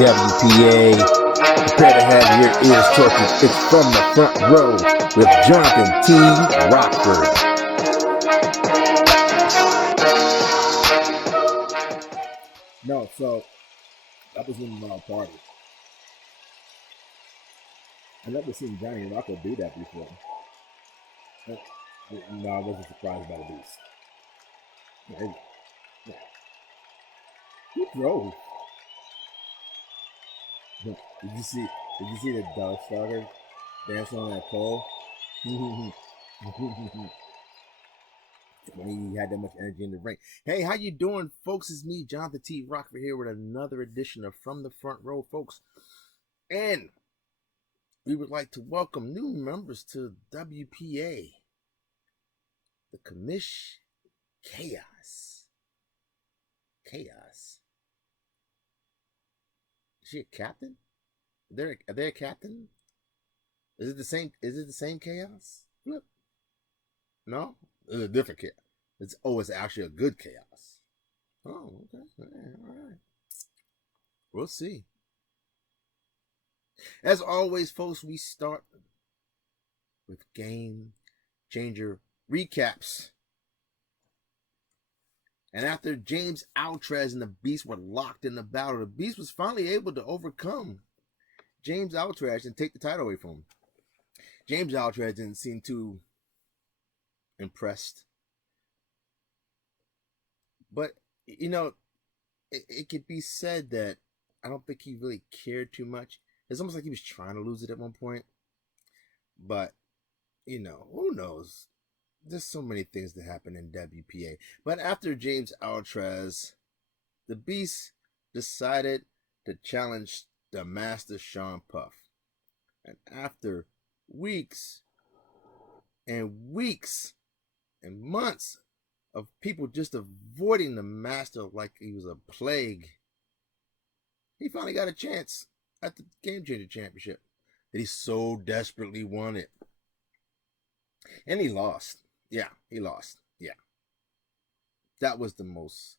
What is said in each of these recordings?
WPA, prepare to have your ears tortured. It's From the Front Row with Johnathan T. Rokford. No, so that was in my party. I never seen Johnny Rocco do that before. No, I wasn't surprised by the beast. Yeah. He drove. Did you see the dog starter dancing on that pole? When he had that much energy in the ring. Hey, how you doing, folks? It's me, Johnathan T. Rokford, here with another edition of From the Front Row, folks. And we would like to welcome new members to WPA. The commish Chaos. Chaos. Is she a captain? Are they a captain? Is it the same Chaos? Flip. No? It's a different chaos. It's actually a good chaos. Oh, okay. All right. We'll see. As always, folks, we start with game changer recaps. And after James Altrez and the Beast were locked in the battle, the Beast was finally able to overcome James Altrez and take the title away from him. James Altrez didn't seem too impressed. But, you know, it could be said that I don't think he really cared too much. It's almost like he was trying to lose it at one point. But, you know, who knows? There's so many things that happen in WPA. But after James Altrez, the Beast decided to challenge the Master Sean Puff. And after weeks and weeks and months of people just avoiding the Master like he was a plague, he finally got a chance at the Game Changer Championship that he so desperately wanted. And he lost. Yeah, he lost. Yeah. That was the most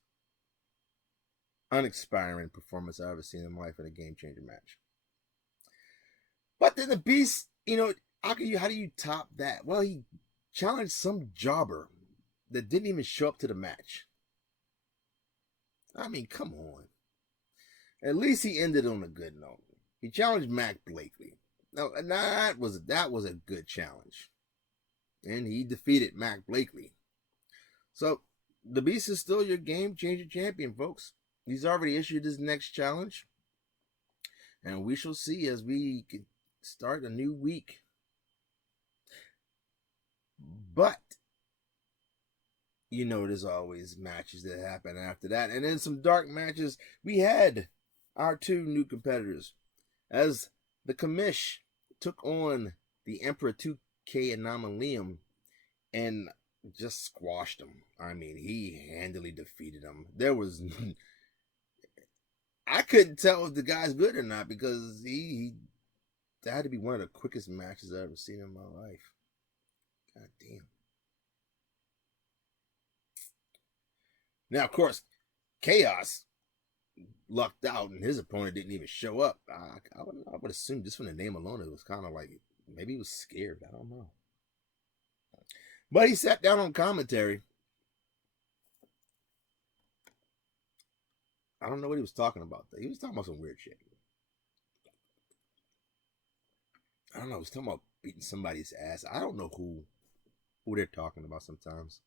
uninspiring performance I've ever seen in my life in a Game Changer match. But then the Beast, you know, how do you top that? Well, he challenged some jobber that didn't even show up to the match. I mean, come on. At least he ended on a good note. He challenged Mac Blakely. Now, that was a good challenge. And he defeated Mac Blakely. So, the Beast is still your Game Changer champion, folks. He's already issued his next challenge. And we shall see as we start a new week. But, you know, there's always matches that happen after that. And then some dark matches. We had our two new competitors. As the commish took on the Emperor 2K Anomalium and just squashed him. I mean, he handily defeated him. There was... I couldn't tell if the guy's good or not because that had to be one of the quickest matches I've ever seen in my life. God damn. Now, of course, Chaos lucked out and his opponent didn't even show up. I would assume just from the name alone, it was kind of like maybe he was scared. I don't know. But he sat down on commentary. I don't know what he was talking about, though. He was talking about some weird shit. I don't know. He was talking about beating somebody's ass. I don't know who they're talking about sometimes.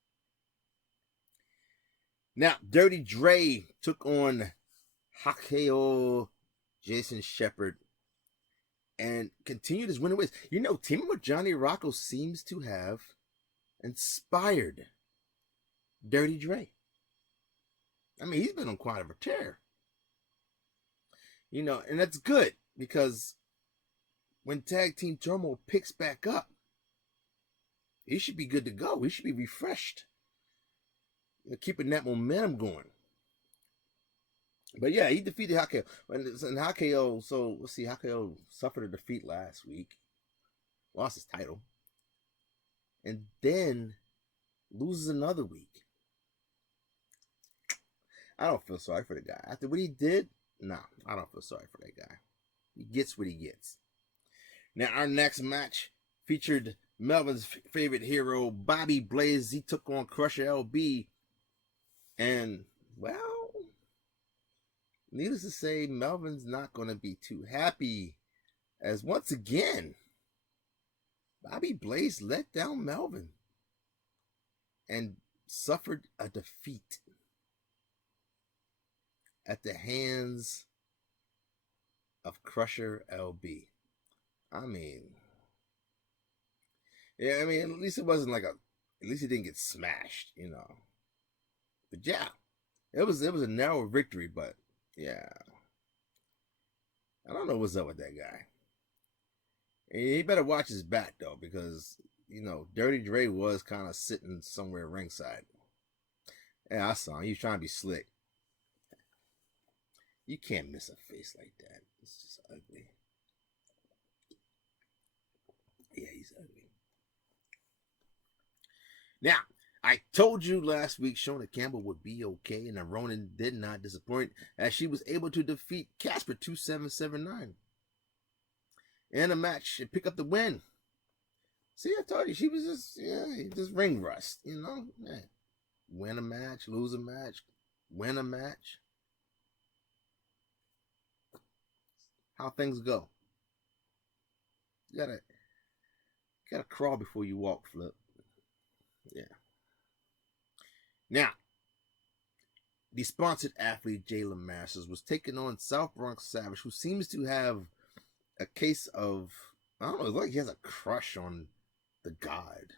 Now, Dirty Dre took on Hakeo Jason Shepard and continued his winning ways. You know, teaming with Johnny Rocco seems to have inspired Dirty Dre. I mean, he's been on quite a tear. You know, and that's good because when Tag Team Turmoil picks back up, he should be good to go. He should be refreshed. Keeping that momentum going. But yeah, he defeated Hakeo. And Hakeo, so let's see, Hakeo suffered a defeat last week. Lost his title. And then loses another week. I don't feel sorry for the guy. After what he did, no, I don't feel sorry for that guy. He gets what he gets. Now, our next match featured Melvin's favorite hero, Bobby Blaze. He took on Crusher LB. And, well, needless to say, Melvin's not going to be too happy, as once again, Bobby Blaze let down Melvin and suffered a defeat at the hands of Crusher LB. I mean, yeah, I mean, at least it wasn't like at least he didn't get smashed, you know. But yeah, it was a narrow victory, but yeah, I don't know what's up with that guy. And he better watch his back though, because you know, Dirty Dre was kind of sitting somewhere ringside. Yeah, I saw him. He was trying to be slick. You can't miss a face like that. It's just ugly. Yeah, he's ugly. Now, I told you last week Shona Campbell would be okay, and Ronan did not disappoint as she was able to defeat Casper 2779 in a match and pick up the win. See, I told you she was just ring rust, you know. Yeah. Win a match, lose a match, win a match. How things go. You gotta crawl before you walk, Flip. Yeah. Now, the sponsored athlete Jayla Masters was taking on South Bronx Savage, who seems to have a case of, I don't know, it's like he has a crush on the God.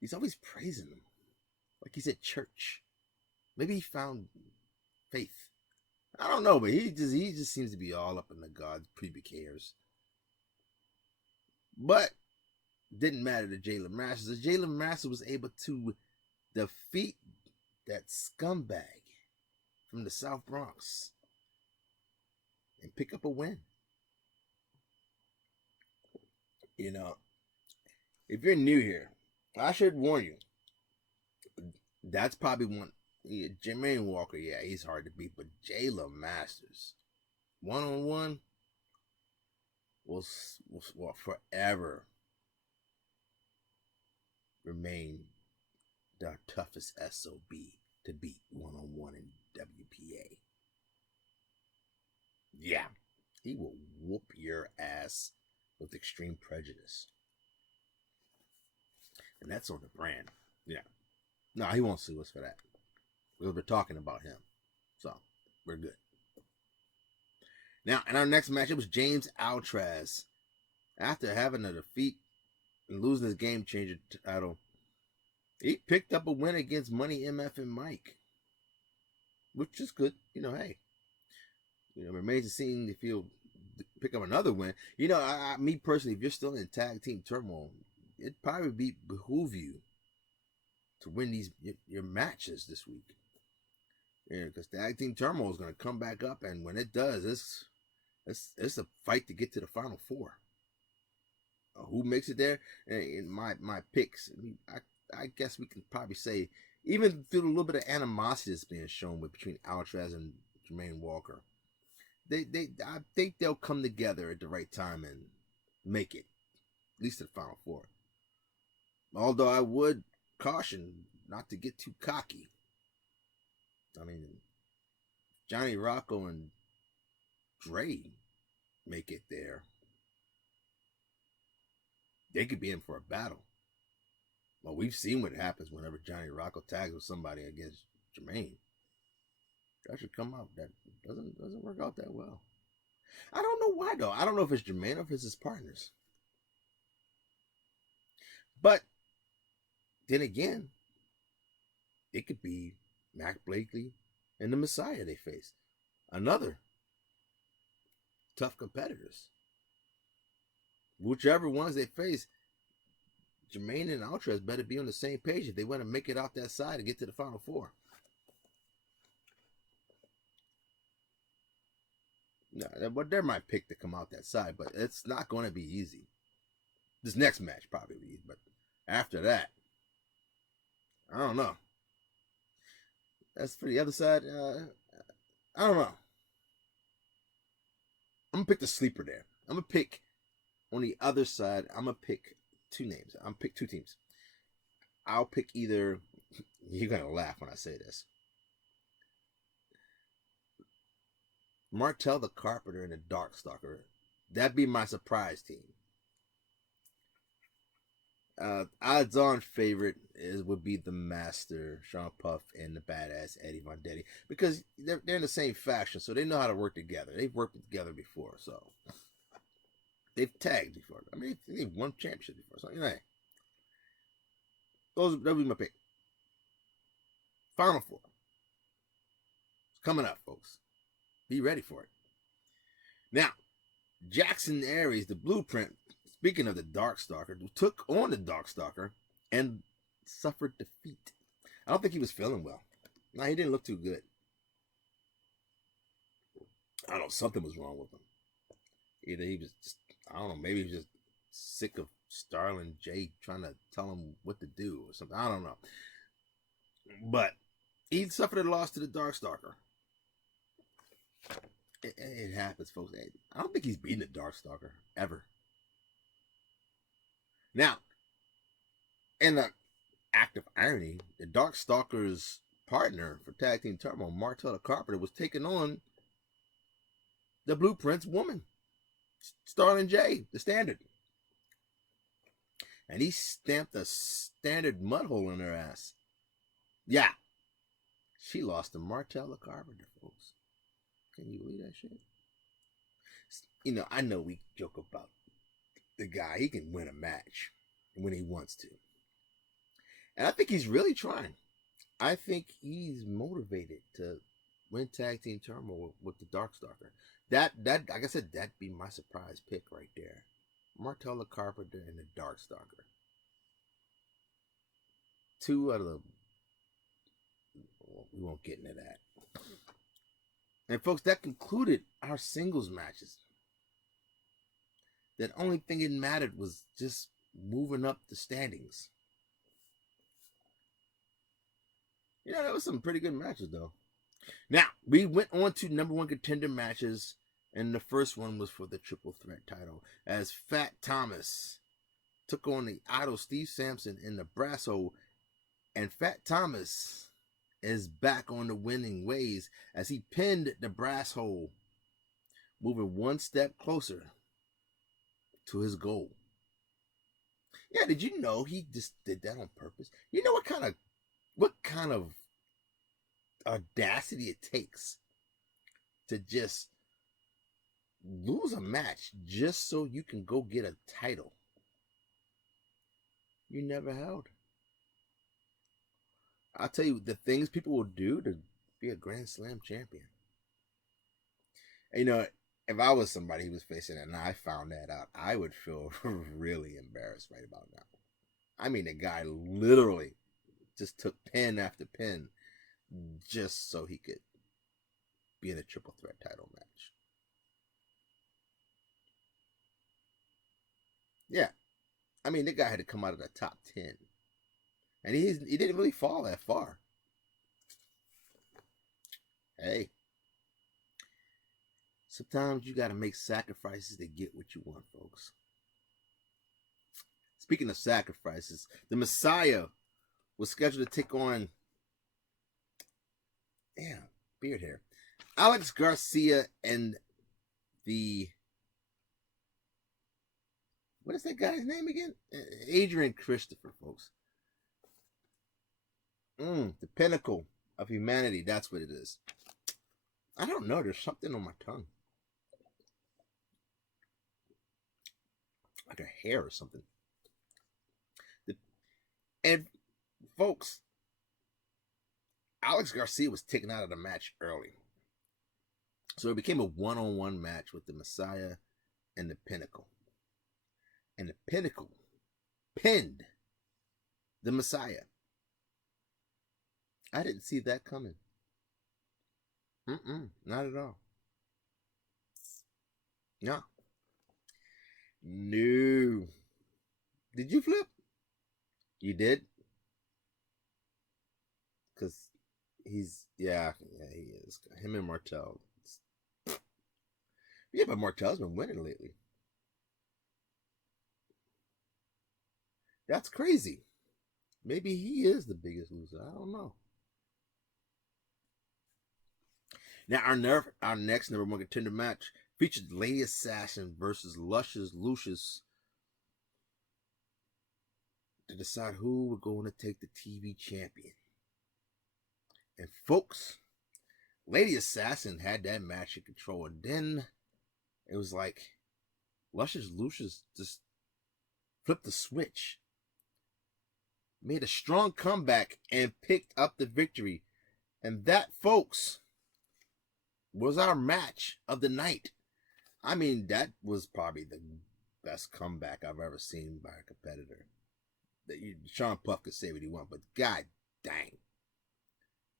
He's always praising him, like he's at church. Maybe he found faith. I don't know, but he just seems to be all up in the God's pubic hairs. But didn't matter to Jayla Masters. Jayla Masters was able to defeat that scumbag from the South Bronx and pick up a win. You know, if you're new here, I should warn you. That's probably one. Yeah, Jermaine Walker, yeah, he's hard to beat, but Jayla Masters, one-on-one, will forever remain the toughest SOB to beat one-on-one in WPA. Yeah, he will whoop your ass with extreme prejudice. And that's on the brand. Yeah. No, he won't sue us for that. We'll be talking about him. So, we're good. Now, in our next match, it was James Altraz. After having a defeat and losing his game changer title, he picked up a win against Money MF and Mike. Which is good. You know, hey. You know, remains to see if he'll pick up another win. You know, me personally, if you're still in tag team turmoil, it'd probably behoove you to win your matches this week. Yeah, because tag team turmoil is going to come back up, and when it does, it's a fight to get to the final four. Who makes it there? In my picks, I guess we can probably say, even through a little bit of animosity that's being shown between Altraz and Jermaine Walker, I think they'll come together at the right time and make it, at least to the final four. Although I would caution not to get too cocky. I mean, Johnny Rocco and Dre make it there, they could be in for a battle. Well, we've seen what happens whenever Johnny Rocco tags with somebody against Jermaine. That should come out. That doesn't work out that well. I don't know why though. I don't know if it's Jermaine or if it's his partners. But then again, it could be Mac Blakely and the Messiah they face. Another tough competitors. Whichever ones they face, Jermaine and Altraz better be on the same page if they want to make it out that side and get to the final four. No, they're my pick to come out that side, but it's not going to be easy. This next match probably will be, but after that, I don't know. As for the other side, I don't know. I'm gonna pick the sleeper there. I'm gonna pick on the other side. I'm gonna pick two names. I'm gonna pick two teams. I'll pick either. You're gonna laugh when I say this. Martel the Carpenter and the Darkstalker. That'd be my surprise team. Odds-on favorite would be the Master, Sean Puff, and the Badass Eddie Vendetti, because they're in the same faction, so they know how to work together. They've worked together before, so they've tagged before. I mean, they've won championships before, so you know, that would be my pick. Final Four. It's coming up, folks. Be ready for it. Now, Jackson Aries, the Blueprint, speaking of the Darkstalker, took on the Darkstalker and suffered defeat. I don't think he was feeling well. No, he didn't look too good. I don't know, something was wrong with him. Either he was just, I don't know, maybe he was just sick of Starlin J trying to tell him what to do or something. I don't know. But he suffered a loss to the Darkstalker. It happens, folks. I don't think he's beaten the Darkstalker ever. Now, in the act of irony, the Darkstalker's partner for Tag Team Turbo, Martel the Carpenter, was taking on the Blueprint's woman, Starlin J, the Standard. And he stamped a standard mud hole in her ass. Yeah. She lost to Martel the Carpenter, folks. Can you believe that shit? You know, I know we joke about the guy. He can win a match when he wants to. And I think he's really trying. I think he's motivated to win Tag Team Turmoil with the Darkstalker. That, like I said, that'd be my surprise pick right there. Martel the Carpenter and the Darkstalker. Two out of the... Well, we won't get into that. And folks, that concluded our singles matches. The only thing that mattered was just moving up the standings. Yeah, that was some pretty good matches, though. Now, we went on to number one contender matches, and the first one was for the triple threat title, as Fat Thomas took on the Idol Steve Sampson in the Brasso, and Fat Thomas is back on the winning ways as he pinned the Brass Hole, moving one step closer to his goal. Yeah, did you know he just did that on purpose? You know what kind of audacity it takes to just lose a match just so you can go get a title you never held? I'll tell you the things people will do to be a Grand Slam champion. And, you know, if I was somebody who was facing it and I found that out, I would feel really embarrassed right about now. I mean, the guy literally just took pin after pin just so he could be in a triple threat title match. Yeah. I mean, the guy had to come out of the top 10. And he didn't really fall that far. Hey. Sometimes you got to make sacrifices to get what you want, folks. Speaking of sacrifices, the Messiah was scheduled to take on... Damn, beard hair. Alex Garcia and the... What is that guy's name again? Adrian Christopher, folks. The pinnacle of humanity. That's what it is. I don't know. There's something on my tongue. Like a hair or something. And, folks, Alex Garcia was taken out of the match early. So it became a one-on-one match with the Messiah and the Pinnacle. And the Pinnacle pinned the Messiah. I didn't see that coming. Not at all. No. No. Did you flip? You did? Because Yeah, he is. Him and Martel. Yeah, but Martel's been winning lately. That's crazy. Maybe he is the biggest loser. I don't know. Now our next number one contender match featured Lady Assassin versus Luscious Lucius to decide who were going to take the TV champion. And folks, Lady Assassin had that match in control, and then it was like Luscious Lucius just flipped the switch, made a strong comeback, and picked up the victory. And that, folks, was our match of the night. I mean, that was probably the best comeback I've ever seen by a competitor. Sean Puff could say what he wants, but god dang,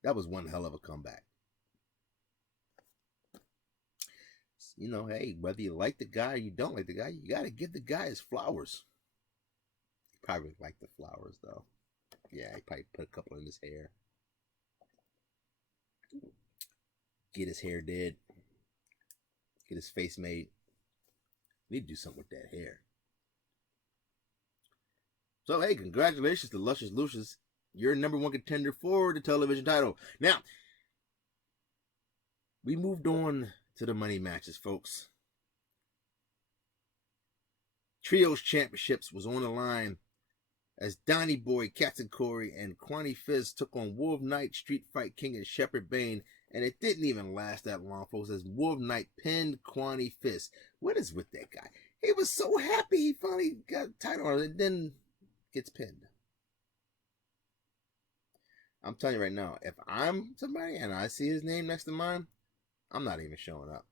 that was one hell of a comeback. You know, hey, whether you like the guy or you don't like the guy, you got to give the guy his flowers. He probably liked the flowers, though. Yeah, he probably put a couple in his hair. Get his hair did. Get his face made. Need to do something with that hair. So, hey, congratulations to Luscious Lucius. You're number one contender for the television title. Now, we moved on to the money matches, folks. Trios Championships was on the line as Donnie Boy, Captain Corey, and Kwani Fizz took on Wolf Knight, Street Fight King, and Shepherd Bane. And it didn't even last that long, folks, as Wolf Knight pinned Kwani Fizz. What is with that guy? He was so happy he finally got a title on it and then gets pinned. I'm telling you right now, if I'm somebody and I see his name next to mine, I'm not even showing up.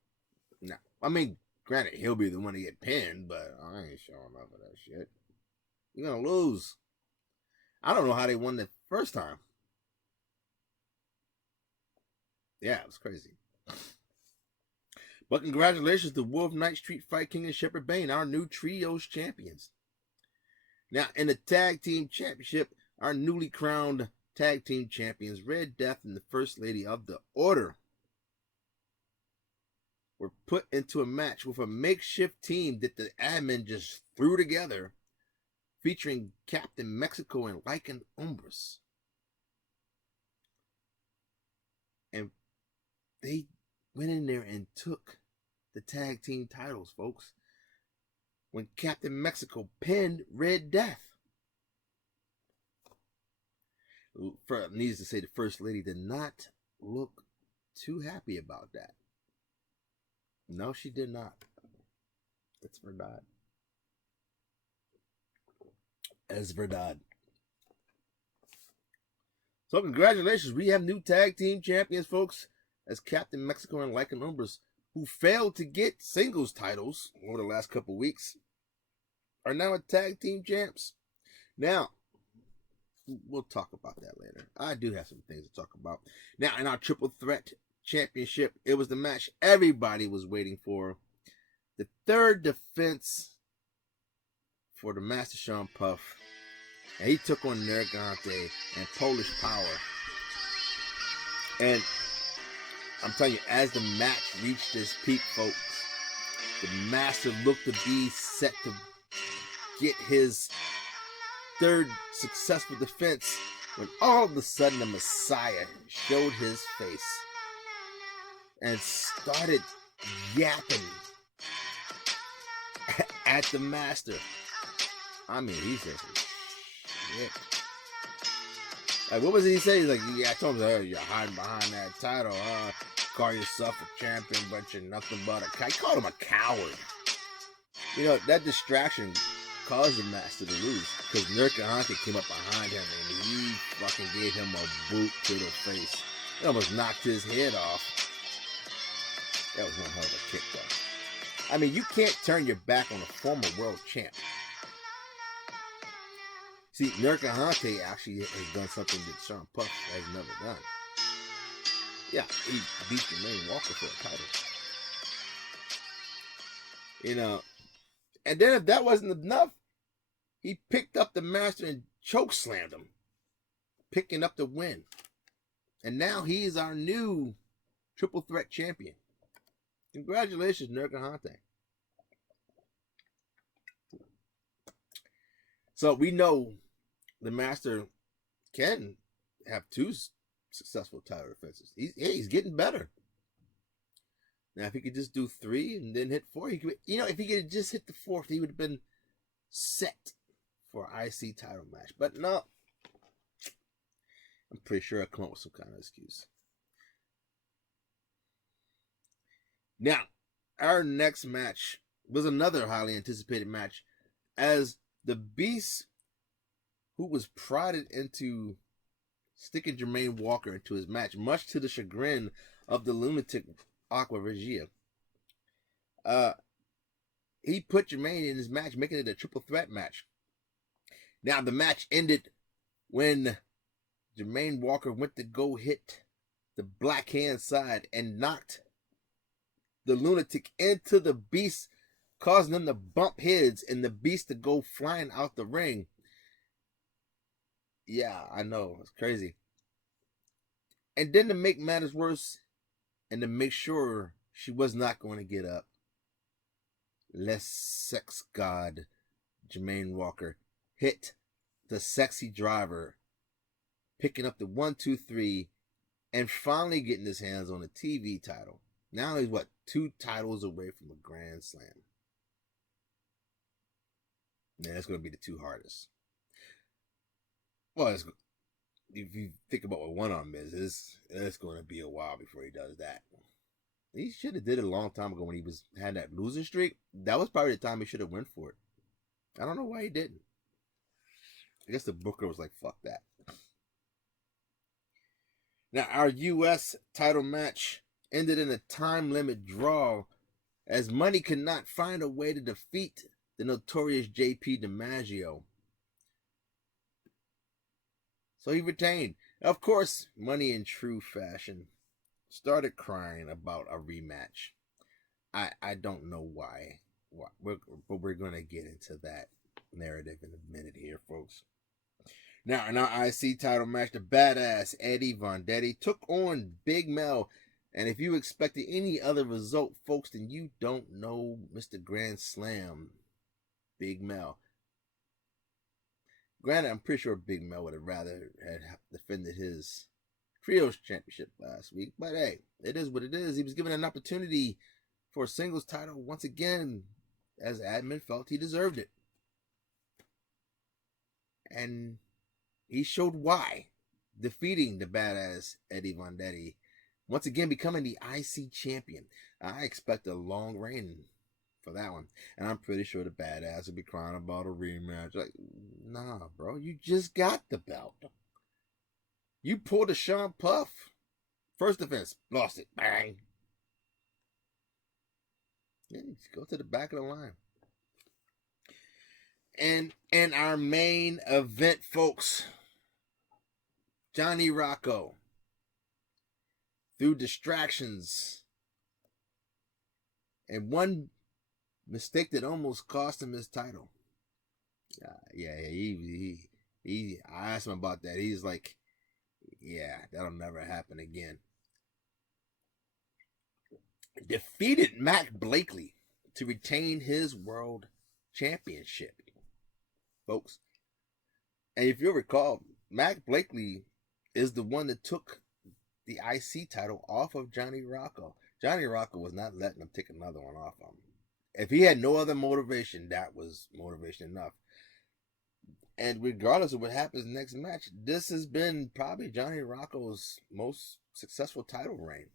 No. I mean, granted, he'll be the one to get pinned, but I ain't showing up for that shit. You're going to lose. I don't know how they won the first time. Yeah, it was crazy. But congratulations to Wolf Knight, Street Fight King, and Shepherd Bane, our new Trios champions. Now, in the Tag Team Championship, our newly crowned Tag Team champions, Red Death and the First Lady of the Order, were put into a match with a makeshift team that the admin just threw together, featuring Captain Mexico and Lycan Umbris. And they went in there and took the tag team titles, folks, when Captain Mexico pinned Red Death. Needs to say the First Lady did not look too happy about that. No, she did not. It's verdad. Es verdad. So congratulations, we have new tag team champions, folks, as Captain Mexico and Lycan Umbris, who failed to get singles titles over the last couple weeks, are now a tag team champs. Now, we'll talk about that later. I do have some things to talk about. Now, in our Triple Threat Championship, it was the match everybody was waiting for. The third defense for the Master Sean Puff. And he took on Nergante and Polish Power. And I'm telling you, as the match reached its peak, folks, the Master looked to be set to get his third successful defense when all of a sudden the Messiah showed his face and started yapping at the Master. I mean, he said some shit. Like, what was it he say? He's like, yeah, I told him, hey, you're hiding behind that title. Call yourself a champion, but you're nothing but a coward. He called him a coward. You know, that distraction caused the Master to lose because Nergante came up behind him and he fucking gave him a boot to the face. It almost knocked his head off. That was one hell of a kick, though. I mean, you can't turn your back on a former world champ. See, Nergante actually has done something that Sean Puff has never done. Yeah, he beat Jermaine Walker for a title. You know, and then if that wasn't enough, he picked up the Master and chokeslammed him, picking up the win. And now he is our new triple threat champion. Congratulations, Johnathan. So we know the master can have 2 successful title defenses. He's getting better. Now, if he could just do 3 and then hit 4, he could. If he could just hit the 4th, he would have been set for an IC title match. But no, I'm pretty sure I'll come up with some kind of excuse. Now, our next match was another highly anticipated match, as the Beast, who was prodded into sticking Jermaine Walker into his match, much to the chagrin of the lunatic Aqua Regia. He put Jermaine in his match, making it a triple threat match. Now, the match ended when Jermaine Walker went to go hit the black hand side and knocked the lunatic into the Beast, causing them to bump heads and the Beast to go flying out the ring. Yeah, I know, it's crazy. And then to make matters worse, and to make sure she was not going to get up, less sex god Jermaine Walker hit the sexy driver, picking up the 1, 2, 3, and finally getting his hands on a TV title. Now he's 2 titles away from a Grand Slam. Yeah, that's going to be the 2 hardest. Well, if you think about what one-arm is, it's going to be a while before he does that. He should have did it a long time ago when he had that losing streak. That was probably the time he should have went for it. I don't know why he didn't. I guess the booker was like, fuck that. Now, our U.S. title match ended in a time limit draw, as Money could not find a way to defeat the notorious JP DiMaggio. So he retained. Of course, Money, in true fashion, started crying about a rematch. I don't know why. But we're going to get into that narrative in a minute here, folks. Now, in our IC title match, the badass Eddie Vendetti took on Big Mel. And if you expected any other result, folks, then you don't know Mr. Grand Slam, Big Mel. Granted, I'm pretty sure Big Mel would have rather had defended his Trios Championship last week. But hey, it is what it is. He was given an opportunity for a singles title once again, as admin felt he deserved it. And he showed why, defeating the badass Eddie Vendetti, once again becoming the IC champion. I expect a long reign for that one. And I'm pretty sure the badass will be crying about a rematch. Like, nah, bro, you just got the belt. You pulled a Sean Puff. First defense, lost it. Bang. Yeah, just go to the back of the line. And in our main event, folks, Johnny Rocco, through distractions and one mistake that almost cost him his title. I asked him about that. He's like, yeah, that'll never happen again. Defeated Mac Blakely to retain his world championship, folks. And if you'll recall, Mac Blakely is the one that took the IC title off of Johnny Rocco. Johnny Rocco was not letting him take another one off him. If he had no other motivation, that was motivation enough. And regardless of what happens next match, this has been probably Johnny Rocco's most successful title reign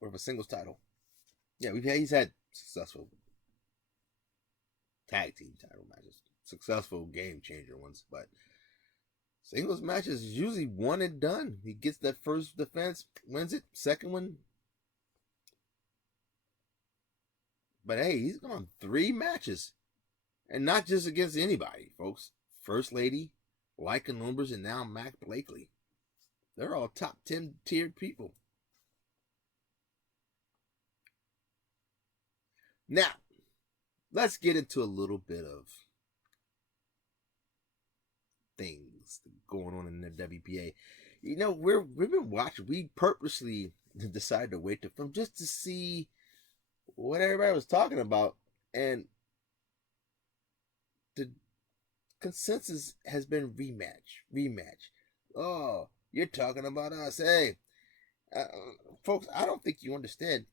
with a singles title. Yeah, he's had successful tag team title matches, successful game changer ones, but singles matches is usually one and done. He gets that first defense, wins it, second one. But hey, he's gone 3 matches. And not just against anybody, folks. First Lady, Leica Numbers, and now Mac Blakely. They're all top 10 tiered people. Now, let's get into a little bit of things going on in the WPA. we've been watching. We purposely decided to wait the film just to see what everybody was talking about, and the consensus has been rematch. Oh, you're talking about us, hey, uh, folks. I don't think you understand.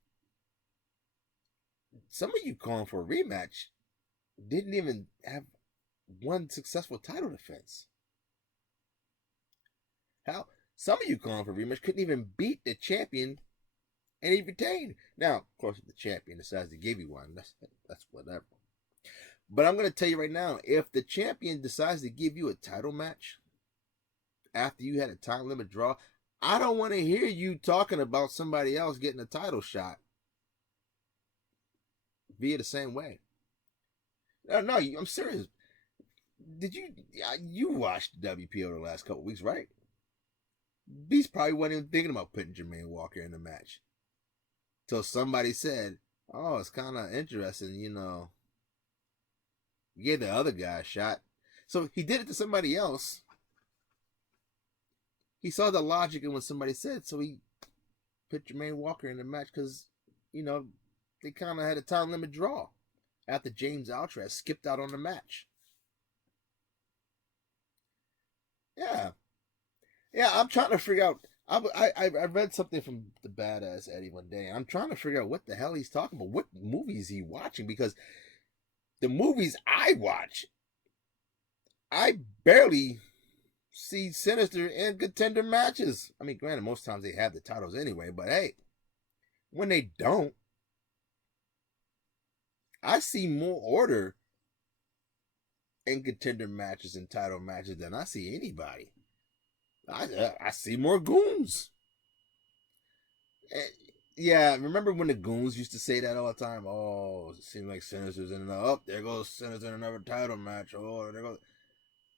Some of you calling for a rematch didn't even have one successful title defense. How some of you calling for a rematch couldn't even beat the champion and he retained. Now, of course, if the champion decides to give you one, that's whatever. But I'm going to tell you right now, if the champion decides to give you a title match after you had a time limit draw, I don't want to hear you talking about somebody else getting a title shot via the same way. No, I'm serious. Did you watched the WPO the last couple weeks, right? Beast probably wasn't even thinking about putting Jermaine Walker in the match. Till somebody said, oh, it's kind of interesting, you gave the other guy a shot. So he did it to somebody else. He saw the logic in what somebody said, so he put Jermaine Walker in the match because, they kind of had a time limit draw after James Altrez skipped out on the match. Yeah. Yeah, I'm trying to figure out. I read something from the Badass Eddie one day. I'm trying to figure out what the hell he's talking about. What movies he watching? Because the movies I watch, I barely see Sinister in contender matches. I mean, granted, most times they have the titles anyway, but hey, when they don't, I see more order in contender matches and title matches than I see anybody. I see more goons. Yeah, remember when the goons used to say that all the time? Oh, it seems like Sinister's in another. Oh, there goes Sinister in another title match. Oh, there goes.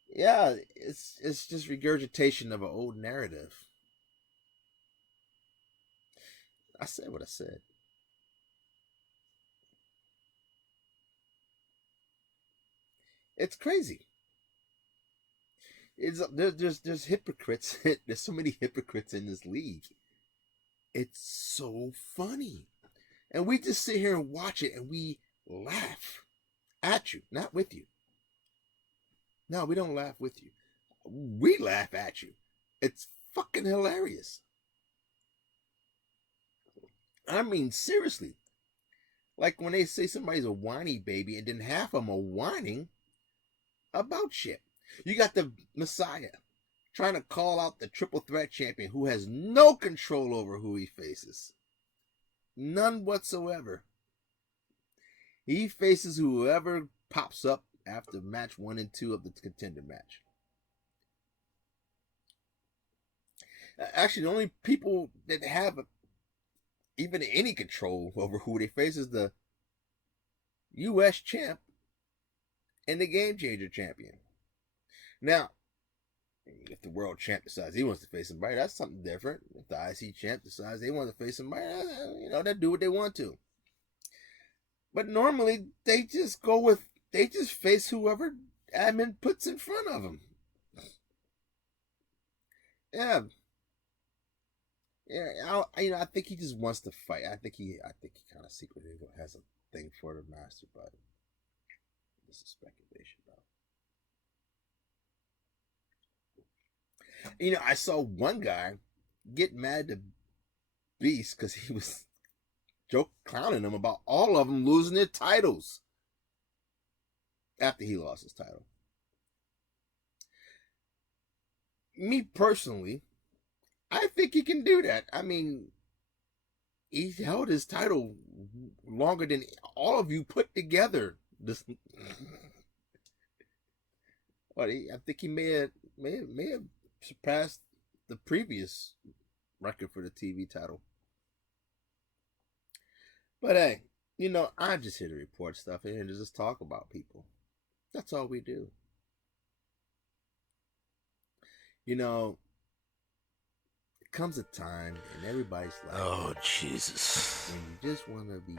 Yeah, it's just regurgitation of an old narrative. I said what I said. It's crazy. There's hypocrites. There's so many hypocrites in this league. It's so funny. And we just sit here and watch it and we laugh at you, not with you. No, we don't laugh with you. We laugh at you. It's fucking hilarious. I mean, seriously. Like when they say somebody's a whiny baby and then half of them are whining about shit. You got the Messiah trying to call out the triple threat champion who has no control over who he faces. None whatsoever. He faces whoever pops up after match 1 and 2 of the contender match. Actually, the only people that have even any control over who they face is the U.S. champ and the Game Changer champion. Now, if the world champ decides he wants to face somebody, that's something different. If the IC champ decides they want to face somebody, they do what they want to. But normally, they just face whoever admin puts in front of them. Yeah. Yeah, I think he just wants to fight. I think he kind of secretly has a thing for the master, but this is speculation, though. I saw one guy get mad at Beast because he was clowning him about all of them losing their titles after he lost his title. Me personally, I think he can do that. I mean, he held his title longer than all of you put together. I think he may have surpassed the previous record for the TV title. But hey, I'm just here to report stuff and to just talk about people. That's all we do. Comes a time in everybody's life. Oh, Jesus. And you just want to be.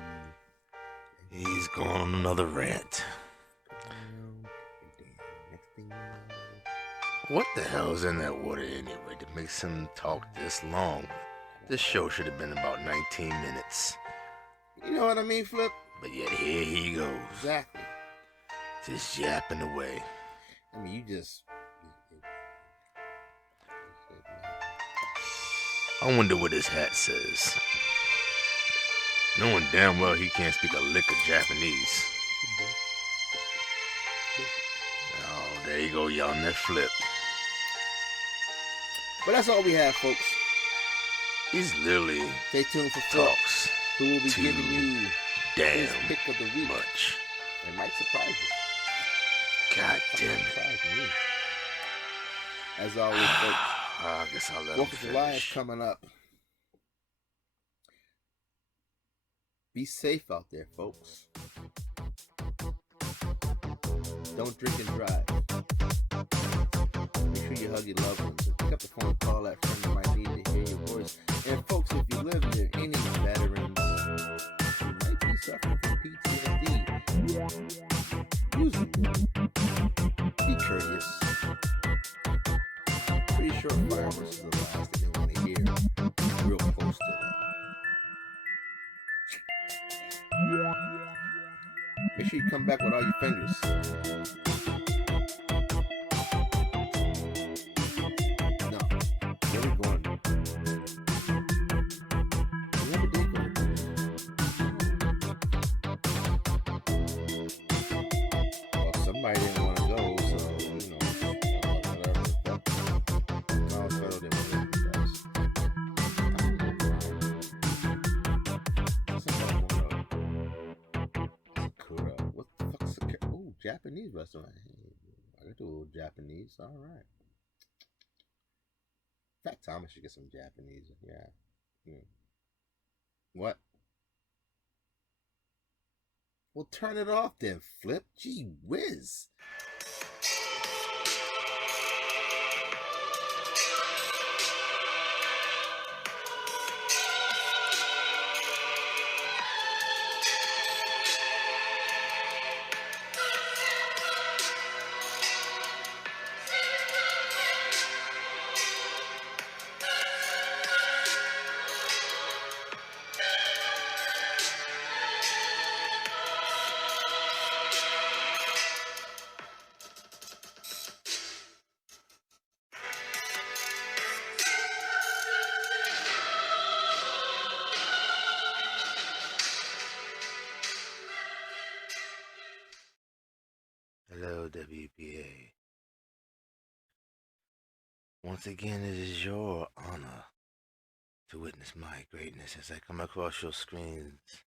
He's going on another rant. Next thing you know, What the hell's in that water anyway that makes him talk this long? This show should have been about 19 minutes. You know what I mean, Flip? But yet here he goes. Exactly. Just yapping away. I mean, you just... I wonder what his hat says. Knowing damn well he can't speak a lick of Japanese. Oh, there you go, yelling that Flip. But that's all we have, folks. He's literally Stay tuned for Flip, talks who will be giving you his damn pick of the week. much. It might surprise you. God damn it. Surprise me. As always, folks. I guess I'll let 4th of him July is finish. coming up. Be safe out there, folks. Don't drink and drive. Make sure you hug your loved ones and pick up the phone and call that friend that might need to hear your voice. And folks, if you live near any veterans who might be suffering from PTSD, use them. Be courteous. Pretty sure fireworks is the last thing they want to hear. Real close to them. Make sure you come back with all your fingers. No, where we going? We never did go. Well, somebody didn't want to go, so you know, whatever. No, Federal didn't want to go. What the fuck's a ooh, Japanese restaurant? I can do a little Japanese. All right. Fat Thomas should get some Japanese. Yeah. What? Well, turn it off then, Flip. Gee whiz. Hello, WPA. Once again, it is your honor to witness my greatness as I come across your screens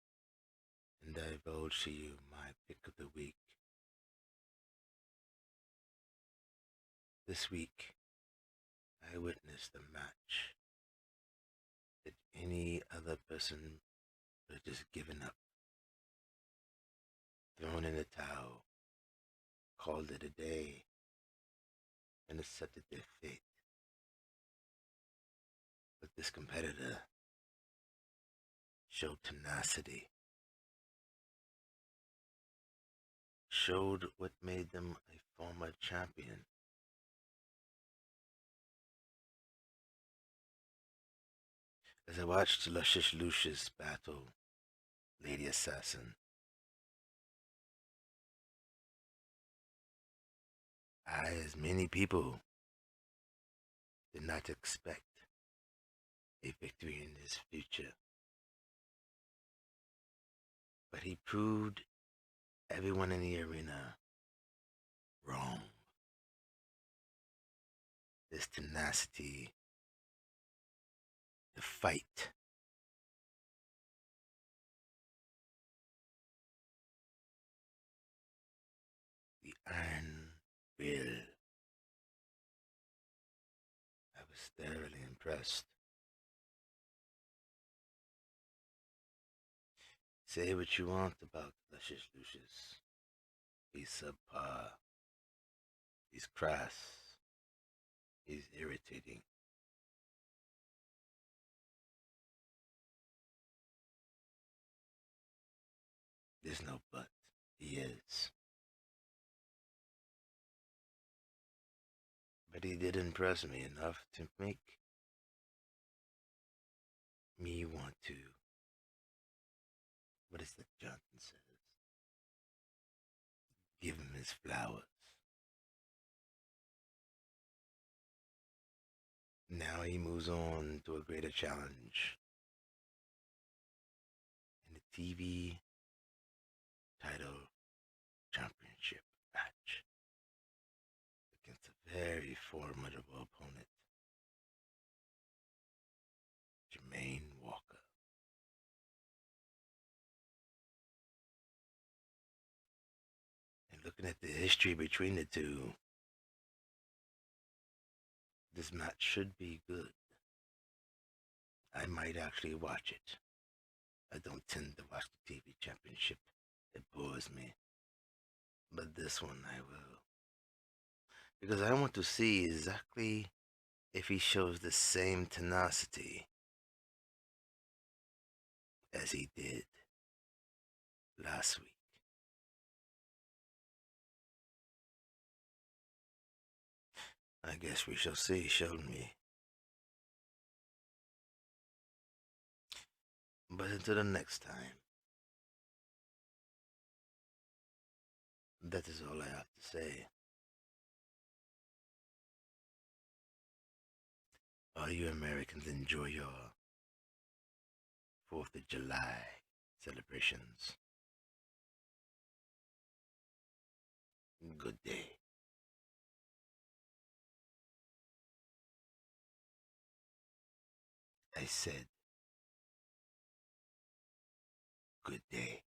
and divulge to you my pick of the week. This week, I witnessed a match that any other person would have just given up, thrown in the towel, called it a day, and accepted their fate. But this competitor showed tenacity, showed what made them a former champion. As I watched Luscious Lucius battle Lady Assassin, I, as many people, did not expect a victory in his future. But he proved everyone in the arena wrong. This tenacity to fight. The iron will. I was thoroughly impressed. Say what you want about Luscious Lucius. He's subpar. He's crass. He's irritating. There's no but. He is. But but he did impress me enough to make me want to. What is that Johnathan says? Give him his flowers. Now he moves on to a greater challenge in the TV title championship match against a very formidable opponent, Jermaine Walker. And looking at the history between the two, this match should be good. I might actually watch it. I don't tend to watch the TV championship. It bores me. But this one I will. Because I want to see exactly if he shows the same tenacity as he did last week. I guess we shall see, shall we? But until the next time, that is all I have to say. All you Americans enjoy your 4th of July celebrations. Good day. I said, good day.